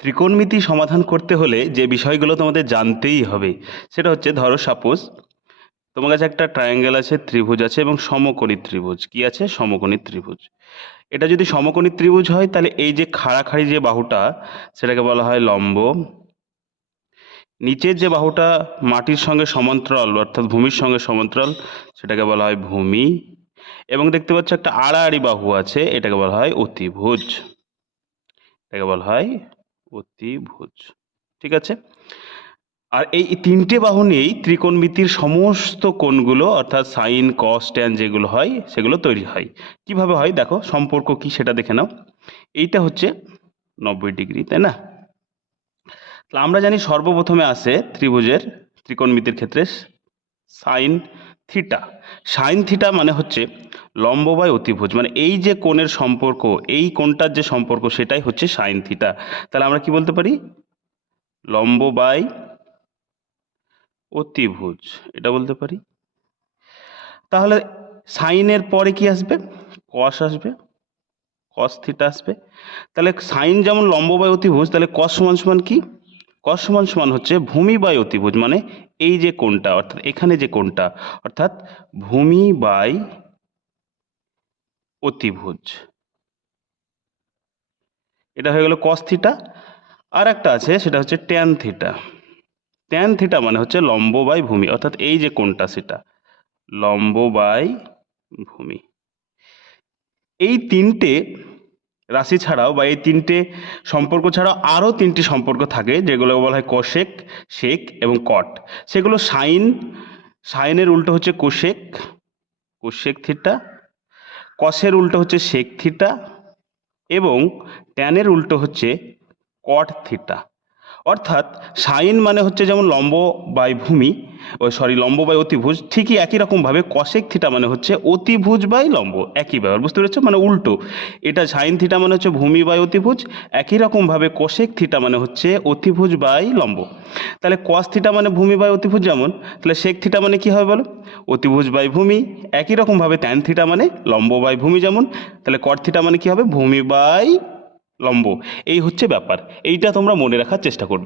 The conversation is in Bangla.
ত্রিকোণমিতি সমাধান করতে হলে যে বিষয়গুলো তোমাদের জানতেই হবে সেটা হচ্ছে, ধরো সাপোজ তোমার কাছে একটা ট্রায়াঙ্গেল আছে, ত্রিভুজ আছে এবং সমকোণী ত্রিভুজ। কি আছে? সমকোণী ত্রিভুজ। এটা যদি সমকোণী ত্রিভুজ হয় তাহলে এই যে খাড়াখাড়ি যে বাহুটা সেটাকে বলা হয় লম্ব। নিচের যে বাহুটা মাটির সঙ্গে সমান্তরাল অর্থাৎ ভূমির সঙ্গে সমান্তরাল সেটাকে বলা হয় ভূমি। এবং দেখতে পাচ্ছ একটা আড়াআড়ি বাহু আছে, এটাকে বলা হয় অতিভুজ। এটাকে বলা হয় অতিভুজ। ঠিক আছে? আর এই তিনটে বাহু নিয়েই ত্রিকোণমিতির সমস্ত কোণগুলো অর্থাৎ সাইন কস ট্যান যেগুলো হয় সেগুলো তৈরি হয়। কিভাবে হয় দেখো, সম্পর্ক কি সেটা দেখে নাও। এইটা হচ্ছে 90 ডিগ্রি, তাই না? তাহলে আমরা জানি সর্বপ্রথমে আসে ত্রিভুজের ত্রিকোণমিতির ক্ষেত্রে সাইন থিটা। সাইন থিটা মানে হচ্ছে লম্ব বাই অতিভুজ, মানে এই যে কোণের সম্পর্ক, এই কোণটার যে সম্পর্ক সেটাই হচ্ছে সাইন থিটা। তাহলে আমরা কি বলতে পারি? লম্ব বাই অতিভুজ, এটা বলতে পারি। তাহলে সাইনের পরে কি আসবে? কস আসবে, কস থিটা আসবে। তাহলে সাইন যেমন লম্ব বাই অতিভুজ, তাহলে কস সমান সমান কি? কস সমান সমান হচ্ছে ভূমি বাই অতিভুজ, মানে এই যে কোণটা অর্থাৎ এখানে যে কোণটা, অর্থাৎ ভূমি বাই অতিভুজ। এটা হয়ে গেল কস থিটা। আর একটা আছে সেটা হচ্ছে ট্যান থিটা। ট্যান থিটা মানে হচ্ছে লম্ব বাই ভূমি, অর্থাৎ এই যে কোণটা সেটা লম্ব বাই ভূমি। এই তিনটে রাশি ছাড়াও বা এই তিনটে সম্পর্ক ছাড়াও আরও তিনটি সম্পর্ক থাকে যেগুলো বলা হয় কোসেক, সেক এবং কট। সেগুলো সাইনের উল্টো হচ্ছে কোসেক, কোসেক থিটা। কসের উল্টো হচ্ছে সেক থিটা এবং ট্যানের উল্টো হচ্ছে কট থিটা। অর্থাৎ সাইন মানে হচ্ছে যেমন লম্ব বাই ভূমি, লম্ব বাই অতিভুজ, ঠিকই একই রকমভাবে কসেক থিটা মানে হচ্ছে অতিভুজ বাই লম্ব। একই ব্যাপার, বুঝতে পেরেছো? মানে উল্টো। এটা সাইন থিটা মানে হচ্ছে ভূমি বাই অতিভুজ, একই রকমভাবে কোসেক থিটা মানে হচ্ছে অতিভুজ বাই লম্ব। তাহলে কস থিটা মানে ভূমি বাই অতিভুজ যেমন, তাহলে সেক থিটা মানে কি হবে বলো? অতিভুজ বাই ভূমি। একই রকমভাবে ট্যান থিটা মানে লম্ব বাই ভূমি যেমন, তাহলে কট থিটা মানে কি হবে? ভূমি বাই লম্ব। এই হচ্ছে ব্যাপার, এইটা তোমরা মনে রাখার চেষ্টা করবে।